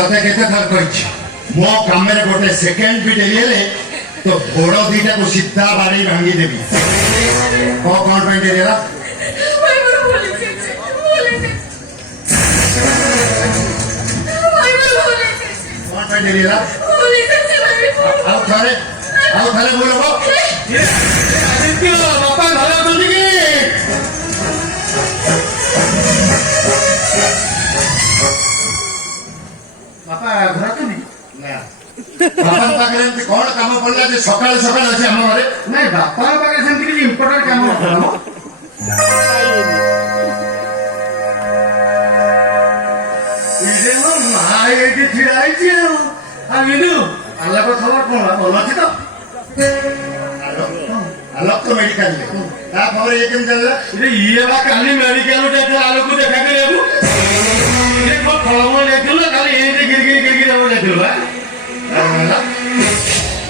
तते केते थर कहिछि मो कामे रे गोटे सेकेंड भी डेली हेले तो गोड़ दीटा को सीधा बाड़ी भांगी देबी कौन पे डेरा भाई मोर बोले छे भाई मोर बोले छे कौन पे डेरा बोले छे भाई आओ थारे बोलो ये आदित्य बापा घरे बोली की बापा घर तो नहीं ना बापा पाखरे एमती कौन काम पड़ला जे सकाळ सकाळ अछि हम घरे नहीं बापा पाखे सेमती किसी इंपोर्टेंट काम करम इजे मो माय एठी छिड़ाई छी आ मिनू अल्लाह को खबर कोन बोल अछि तो आलोक तो मेडिकल ले ता खबर ये केम चलला ये बा काली मेडिकल उठे आलोक को देखा के लेबू ये को फलमो लेखलो खाली ए गिरगिर हो लेखलो बा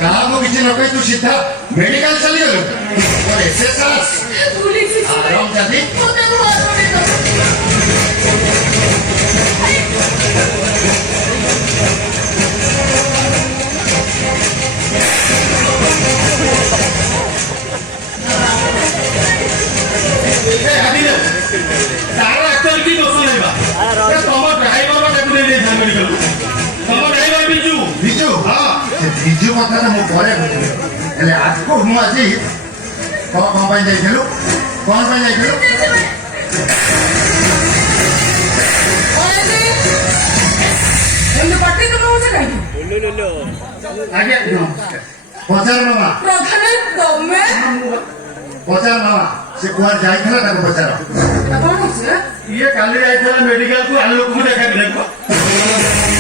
कामो किछि न कहि तू सीधा मेडिकल चली गेलो और एसएसएस बोले छे आराम जाती ओते मार बोले तो ए हादी ने तारा एक्टर की दोष नहीं बा ए तम ड्राइवर बा देखु दे मेडिकल तम ड्राइवर बिजू हां से बिजू कथा ना मो घरे बुझले हेले आज को मु আজি कौन पाई जाइछलु कौन पाई जाइछलु एंड पार्टी तो हो जाए लो आगे पचार मामा प्रधान तमे पचार मामा से कुआर जाइछला ताको पचार कौन होছে ये काली आइथला मेडिकल को आलोक को देखा देखो